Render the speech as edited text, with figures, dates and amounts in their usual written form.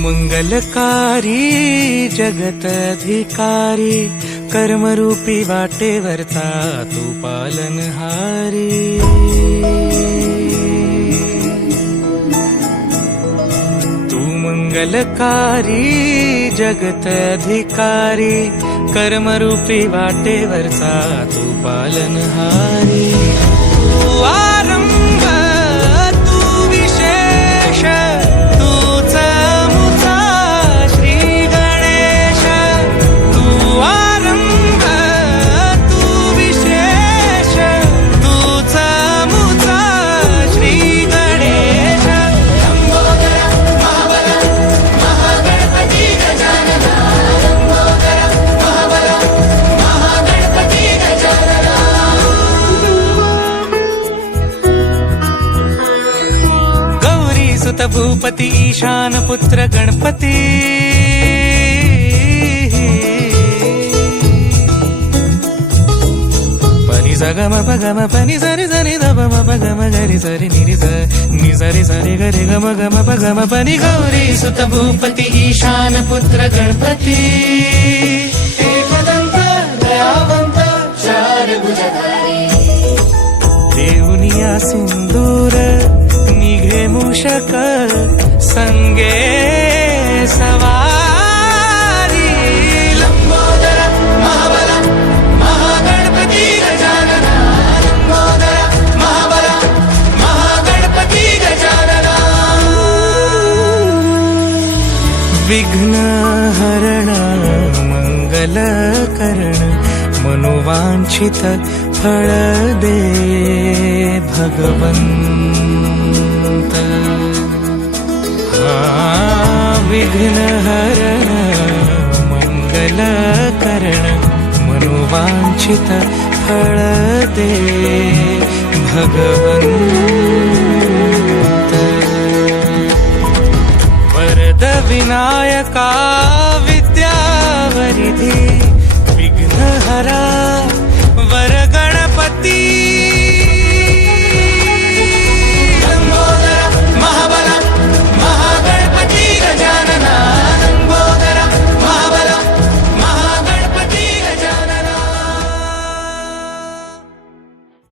मंगलकारी जगतधिकारी कर्मरूपी वाटेवरचा तू पालनहारी। तू मंगलकारी जगतधिकारी कर्मरूपी वाटेवरचा तू पालनहारी। तू आरंभ तू विशेष तूच मुचा श्री गणेश। तू आरंभ तू विशेष तूच मुचा श्री गणेश। लंबोदर महाबल महागणपती गजानना। लंबोदर महाबल महागणपती गजानना। गौरी सुत भूपती ईशान पुत्र गणपती। पनी सगम पगम पनी सरी सरी दब पगम गरी सरी निरी नि सरी सरी गरी गम गम पगम पनी। गौरी सुत भूपती ईशान पुत्र गणपती। एकदंत दयावंत चार भुजधारी। देऊनिया सिंदूर निघे मूषक संगे सवारी। लंबोदर महाबल महागणपती गजानना। लंबोदर महाबल महागणपती गजानना। विघ्न हरण मंगल करण मनोवांछित फळ दे भगवंत। विघ्न हरण मंगल करण मनोवांछित फळ दे भगवंत। वरद विनायका